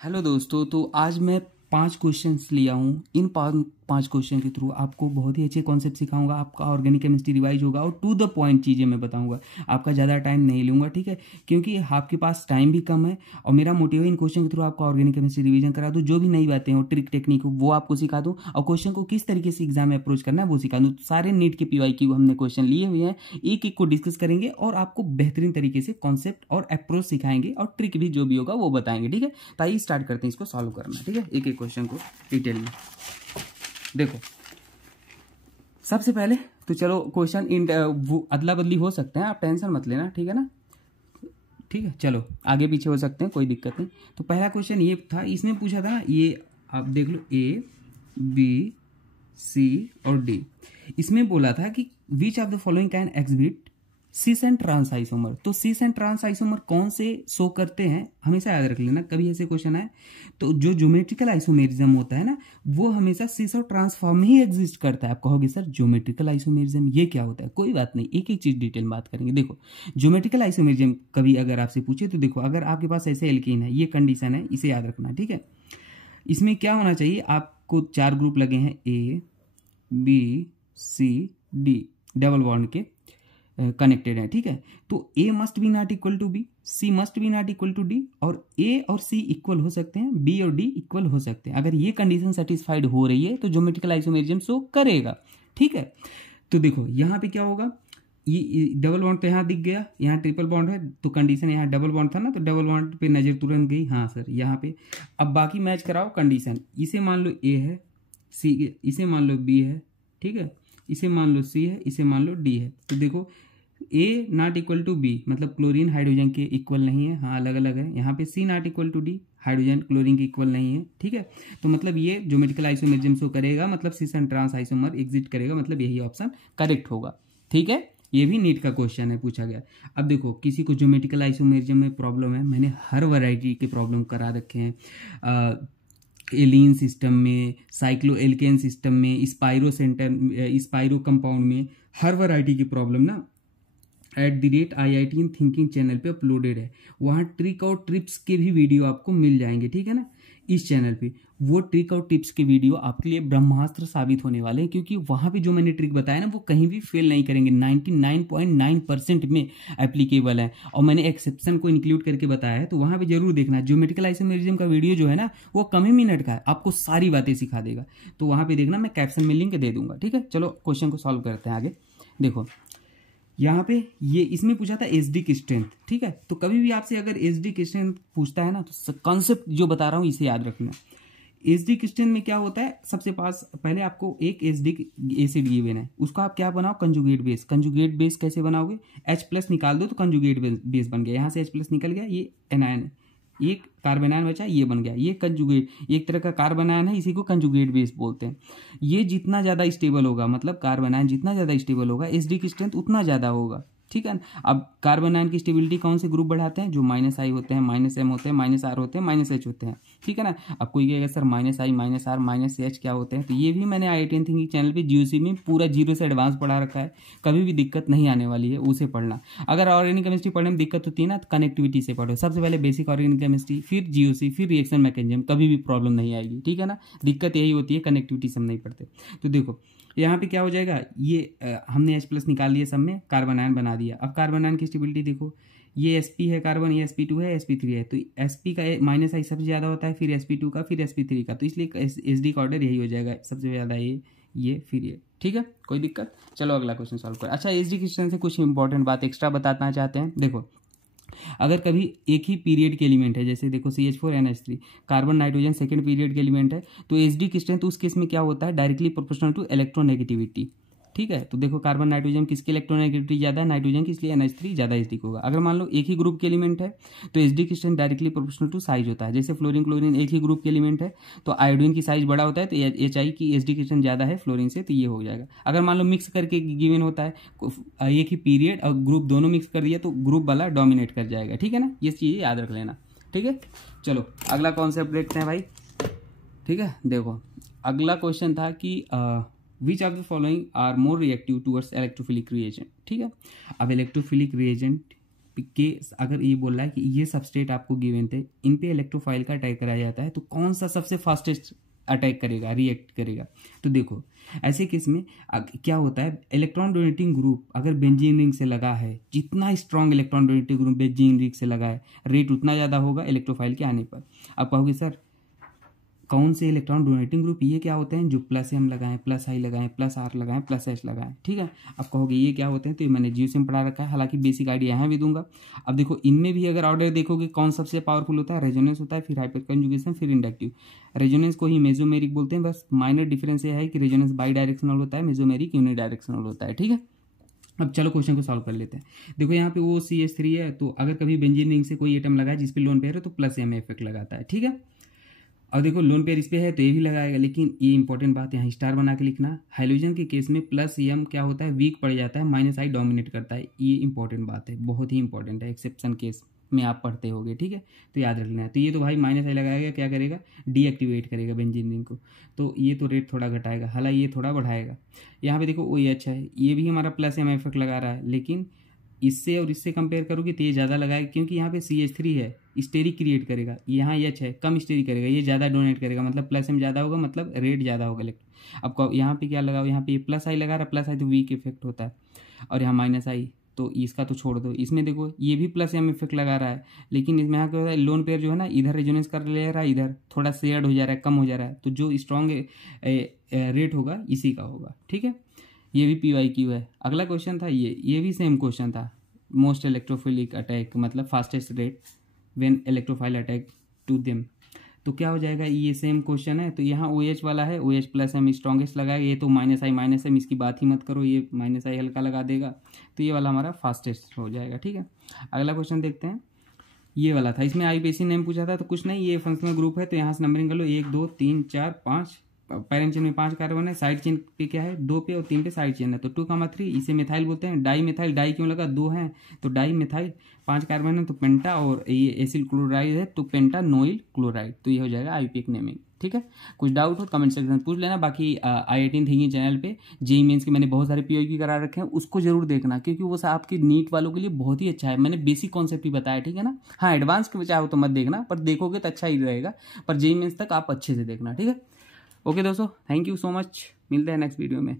Hello दोस्तों, तो आज मैं 5 क्वेश्चंस लिया हूँ। इन पाँच क्वेश्चन के थ्रू आपको बहुत ही अच्छे कॉन्सेप्ट सिखाऊंगा। आपका ऑर्गेनिक केमिस्ट्री रिवाइज होगा और टू द पॉइंट चीज़ें मैं बताऊंगा। आपका ज़्यादा टाइम नहीं लूँगा, ठीक है, क्योंकि आपके पास टाइम भी कम है और मेरा मोटिव है इन क्वेश्चन के थ्रू आपका ऑर्गेनिक केमिस्ट्री रिवीजन करा दूँ। जो भी नई बातें हो, ट्रिक टेक्निक हो, वो आपको सिखा दूँ और क्वेश्चन को किस तरीके से एग्जाम में अप्रोच करना है वो सिखा दूँ। सारे नीट के PYQ हमने क्वेश्चन लिए हुए हैं, एक एक को डिस्कस करेंगे और आपको बेहतरीन तरीके से कॉन्सेप्ट और अप्रोच सिखाएंगे और ट्रिक भी जो भी होगा वो बताएंगे, ठीक है। तो आइए स्टार्ट करते हैं इसको सॉल्व करना, ठीक है, एक एक क्वेश्चन को डिटेल में। देखो सबसे पहले तो चलो क्वेश्चन अदला बदली हो सकते हैं, आप टेंशन मत लेना, ठीक है ना। ठीक है, चलो आगे पीछे हो सकते हैं, कोई दिक्कत नहीं। तो पहला क्वेश्चन ये था, इसमें पूछा था, ये आप देख लो A B C और D। इसमें बोला था कि which of the following can exhibit cis and trans isomer. तो सीस एंड ट्रांस आइसोमर कौन से शो करते हैं, हमेशा याद रख लेना, कभी ऐसे क्वेश्चन आए तो जो ज्योमेट्रिकल आइसोमेरिज्म होता है ना, वो हमेशा सीस और ट्रांस फॉर्म में ही एग्जिस्ट करता है। आप कहोगे सर ज्योमेट्रिकल आइसोमेरिज्म ये क्या होता है, कोई बात नहीं, एक एक चीज डिटेल में बात करेंगे। देखो ज्योमेट्रिकल आइसोमेरिज्म कभी अगर आपसे पूछे तो देखो, अगर आपके पास ऐसे एल्केन है, ये कंडीशन है, इसे याद रखना, ठीक है। इसमें क्या होना चाहिए, आपको 4 ग्रुप लगे हैं, A B C D, double bond के कनेक्टेड है, ठीक है। तो A must be not equal to B, C must be not equal to D, और A और C इक्वल हो सकते हैं, B और D इक्वल हो सकते हैं। अगर ये कंडीशन सेटिस्फाइड हो रही है तो ज्योमेट्रिकल आइसोमेरिज्म शो करेगा, ठीक है। तो देखो यहाँ पे क्या होगा, ये डबल बॉन्ड तो यहाँ दिख गया, यहाँ ट्रिपल बॉन्ड है, तो कंडीशन यहाँ डबल बॉन्ड था ना, तो डबल बॉन्ड पे नजर तुरंत गई, हाँ सर यहाँ पे। अब बाकी मैच कराओ कंडीशन, इसे मान लो A है, C इसे मान लो B है, ठीक है, इसे मान लो C है, इसे मान लो D है। तो देखो A not equal to B मतलब क्लोरीन हाइड्रोजन के इक्वल नहीं है, हाँ अलग अलग है। यहाँ पे C not equal to D, hydrogen chlorine के इक्वल नहीं है, ठीक है। तो मतलब ये ज्योमेट्रिकल आइसोमेरिज्म शो करेगा, मतलब सीस एंड ट्रांस आइसोमर एग्जिस्ट करेगा, मतलब यही ऑप्शन करेक्ट होगा, ठीक है। ये भी नीट का क्वेश्चन है, पूछा गया। अब देखो किसी को ज्योमेट्रिकल आइसोमेरिज्म में प्रॉब्लम है, मैंने हर वैरायटी के प्रॉब्लम करा रखे हैं, एलिन सिस्टम में, साइक्लो एल्केन सिस्टम में, स्पाइरो कंपाउंड में, हर वैरायटी की प्रॉब्लम ना @IIT इन थिंकिंग चैनल पे अपलोडेड है। वहाँ ट्रिक और टिप्स के भी वीडियो आपको मिल जाएंगे, ठीक है ना, इस चैनल पे। वो ट्रिक और टिप्स के वीडियो आपके लिए ब्रह्मास्त्र साबित होने वाले हैं, क्योंकि वहाँ पे जो मैंने ट्रिक बताया ना वो कहीं भी फेल नहीं करेंगे, 99.9% में एप्लीकेबल है। और मैंने एक्सेप्शन को इंक्लूड करके बताया है, तो वहाँ पे जरूर देखना। ज्योमेट्रिकल आइसोमेरिज्म का वीडियो जो है ना वो कम ही मिनट का है, आपको सारी बातें सिखा देगा, तो वहाँ पे देखना, मैं कैप्शन में लिंक दे दूंगा, ठीक है। चलो क्वेश्चन को सॉल्व करते हैं आगे। देखो यहाँ पे ये इसमें पूछा था एसडी की स्ट्रेंथ, ठीक है। तो कभी भी आपसे अगर एसडी की स्ट्रेंथ पूछता है ना, तो कॉन्सेप्ट जो बता रहा हूँ इसे याद रखना। एसडी की स्ट्रेंथ में क्या होता है, सबसे पास पहले आपको एक एसडी एसिड गिवन है, उसका आप क्या बनाओ, कंजुगेट बेस। कंजुगेट बेस कैसे बनाओगे, H+ निकाल दो तो कंजुगेट बेस बन गया, यहाँ से H+ निकल गया, ये एनायन है, एक कार्बन आयन बचा, ये बन गया, ये कंजुगेट, एक तरह का कार्बन आयन है, इसी को कंजुगेट बेस बोलते हैं। ये जितना ज़्यादा स्टेबल होगा, मतलब कार्बन आयन जितना ज़्यादा स्टेबल होगा, एसडी की स्ट्रेंथ उतना ज़्यादा होगा, ठीक है। अब कार्बन आयन की स्टेबिलिटी कौन से ग्रुप बढ़ाते हैं, जो -I होते हैं, -M होते हैं, -R होते हैं, -H होते हैं, ठीक है ना। अब कोई कहेगा सर -I -R -H क्या होते हैं, तो ये भी मैंने IIT थिंकिंग चैनल पे GOC में पूरा 0 से एडवांस पढ़ा रखा है, कभी भी दिक्कत नहीं आने वाली है, उसे पढ़ना। अगर ऑर्गेनिक केमिस्ट्री पढ़ने में दिक्कत होती है ना, तो कनेक्टिविटी से पढ़ो, सबसे पहले बेसिक ऑर्गेनिक केमिस्ट्री, फिर GOC, फिर रिएक्शन मैकेनिज्म, कभी भी प्रॉब्लम नहीं आएगी, ठीक है ना। दिक्कत यही होती है, कनेक्टिविटी से हम नहीं पढ़ते। तो देखो यहाँ पे क्या हो जाएगा, ये हमने H+ निकाल लिया, सब में कार्बन आयन बना दिया। अब कार्बन आयन की स्टेबिलिटी देखो, ये sp है कार्बन, ये sp2 है, sp3 है, तो sp का -I सबसे ज़्यादा होता है, फिर sp2 का, फिर sp3 का, तो इसलिए SD का ऑर्डर यही हो जाएगा, सबसे ज़्यादा ये फिर ये, ठीक है, कोई दिक्कत। चलो अगला क्वेश्चन सॉल्व करें। अच्छा, SD क्वेश्चन से कुछ इंपॉर्टेंट बात एक्स्ट्रा बताना चाहते हैं। देखो अगर कभी एक ही पीरियड के एलिमेंट है, जैसे देखो CH4NH3, carbon nitrogen second period के एलिमेंट है, तो एसडी की स्ट्रेंथ उस केस में क्या होता है, डायरेक्टली प्रोपोर्शनल टू इलेक्ट्रोनेगेटिविटी, ठीक है। तो देखो कार्बन नाइट्रोजन किसकी इलेक्ट्रोनेगेटिविटी ज़्यादा है, नाइट्रोजन की, इसलिए NH3 ज़्यादा एसडी होगा। अगर मान लो एक ही ग्रुप के एलिमेंट है तो एसडी की strength directly proportional to size होता है, जैसे फ्लोरीन क्लोरीन एक ही ग्रुप के एलिमेंट है, तो आयोडीन की साइज बड़ा होता है, तो HI की एसडी की स्ट्रेंथ ज़्यादा है फ्लोरीन से, तो ये हो जाएगा। अगर मान लो मिक्स करके गिवन होता है, एक ही पीरियड और ग्रुप दोनों मिक्स कर दिया, तो ग्रुप वाला डोमिनेट कर जाएगा, ठीक है ना, ये चीज़ें याद रख लेना, ठीक है। चलो अगला कॉन्सेप्ट देखते हैं भाई, ठीक है। देखो अगला क्वेश्चन था कि which of the following are more reactive towards electrophilic reagent, ठीक है। अब इलेक्ट्रोफिलिक रिएजेंट के अगर ये बोल रहा है कि ये सबस्ट्रेट आपको गिवन थे, इन पे इलेक्ट्रोफाइल का अटैक कराया जाता है, तो कौन सा सबसे फास्टेस्ट अटैक करेगा, रिएक्ट करेगा? तो देखो ऐसे केस में क्या होता है, इलेक्ट्रॉन डोनेटिंग ग्रुप अगर बेंजीन रिंग से लगा है, जितना strong electron donating group benzene ring से लगा है, रेट उतना ज़्यादा होगा इलेक्ट्रोफाइल के आने पर। आप कहोगे सर कौन से इलेक्ट्रॉन डोनेटिंग ग्रुप ये क्या होते हैं, जो प्लस एम लगाएं, प्लस आई लगाएं, प्लस आर लगाएं, प्लस एच लगाएं, ठीक है। आप कहोगे ये क्या होते हैं, तो ये मैंने जीओ में पढ़ा रखा है, हालांकि बेसिक आइडिया यहाँ भी दूंगा। अब देखो इनमें भी अगर ऑर्डर देखोगे कौन सबसे पावरफुल होता है, रेजोनेंस होता है, फिर हाइपर कंजुगेशन, फिर इंडक्टिव। रेजोनेंस को ही मेसोमेरिक बोलते हैं, बस माइनर डिफरेंस ये है कि रेजोनेंस बाई डायरेक्शनल होता है, मेसोमेरिक यूनिडायरेक्शनल होता है, ठीक है। अब चलो क्वेश्चन को सॉल्व कर लेते हैं। देखो यहाँ पे वो CH3 है, तो अगर कभी बेंजीन रिंग से कोई एटम लगा है जिसपे लोन पेयर है तो प्लस एम इफेक्ट लगाता है, ठीक है। और देखो लोन पेयर इस पे है तो ये भी लगाएगा, लेकिन ये इंपॉर्टेंट बात यहाँ स्टार बना के लिखना, हाइड्रोजन के केस में प्लस एम क्या होता है, वीक पड़ जाता है, माइनस आई डोमिनेट करता है। ये इंपॉर्टेंट बात है, बहुत ही इंपॉर्टेंट है, एक्सेप्शन केस में आप पढ़ते होगे, ठीक है, तो याद रखना है। तो ये तो भाई माइनस आई लगाएगा, क्या करेगा, डीएक्टिवेट करेगा बेंजीन रिंग को, तो ये तो रेट थोड़ा घटाएगा, हालांकि ये थोड़ा बढ़ाएगा। यहाँ पे देखो OH है, ये भी हमारा प्लस एम इफेक्ट लगा रहा है, लेकिन इससे और इससे कंपेयर करोगे तो ये ज़्यादा लगाएगा, क्योंकि यहाँ पे CH3 है, स्टेरिक क्रिएट करेगा, यहाँ H है, कम स्टेरिक करेगा, ये ज़्यादा डोनेट करेगा, मतलब प्लस एम ज़्यादा होगा, मतलब रेट ज़्यादा होगा। लेकिन अब यहाँ पे क्या लगाओ, यहाँ पे ये प्लस आई लगा रहा है, प्लस आई तो वीक इफेक्ट होता है, और यहाँ माइनस आई, तो इसका तो छोड़ दो। इसमें देखो ये भी प्लस एम इफेक्ट लगा रहा है, लेकिन इसमें यहाँ क्या होता है, लोन पेयर जो है ना इधर रेजोनेंस कर ले रहा है, इधर थोड़ा शेयर्ड हो जा रहा है, कम हो जा रहा है, तो जो स्ट्रॉन्ग रेट होगा इसी का होगा, ठीक है। ये भी PYQ है। अगला क्वेश्चन था ये भी सेम क्वेश्चन था, मोस्ट इलेक्ट्रोफिलिक अटैक मतलब fastest rate when electrophile attack to them, तो क्या हो जाएगा, ये सेम क्वेश्चन है। तो यहाँ OH वाला है, OH प्लस एम स्ट्रॉन्गेस्ट लगाएगा, ये तो माइनस आई माइनस एम, इसकी बात ही मत करो, ये माइनस आई हल्का लगा देगा, तो ये वाला हमारा फास्टेस्ट हो जाएगा, ठीक है। अगला क्वेश्चन देखते हैं, ये वाला था, इसमें IUPAC नेम पूछा था, तो कुछ नहीं, ये फंक्शनल ग्रुप है, तो यहाँ से नंबरिंग कर लो, 1 2 3 4 5, पैरेंट चेन में 5 कार्बन है, साइड चेन पे क्या है 2 पे और 3 पे साइड चेन है, तो 2,3 इसे मिथाइल बोलते हैं। डाई मिथाइल, डाई क्यों लगा, 2 है तो डाई मिथाइल, 5 कार्बन है तो पेंटा, और ये एसिल क्लोराइड है तो पेंटा नोइल क्लोराइड, तो ये हो जाएगा IUPAC नेमिंग, ठीक है। कुछ डाउट हो कमेंट सेक्शन में पूछ लेना। बाकी IIT थिंकिंग चैनल पे JEE मेंस के मैंने बहुत सारे PYQ करा रखे हैं, उसको जरूर देखना, क्योंकि वो आपकी नीट वालों के लिए बहुत ही अच्छा है। मैंने बेसिक कॉन्सेप्ट ही बताया, ठीक है ना। हाँ एडवांस के चाहो तो मत देखना, पर देखोगे तो अच्छा ही रहेगा, पर JEE मेंस तक आप अच्छे से देखना, ठीक है। ओके दोस्तों, थैंक यू सो मच, मिलते हैं नेक्स्ट वीडियो में।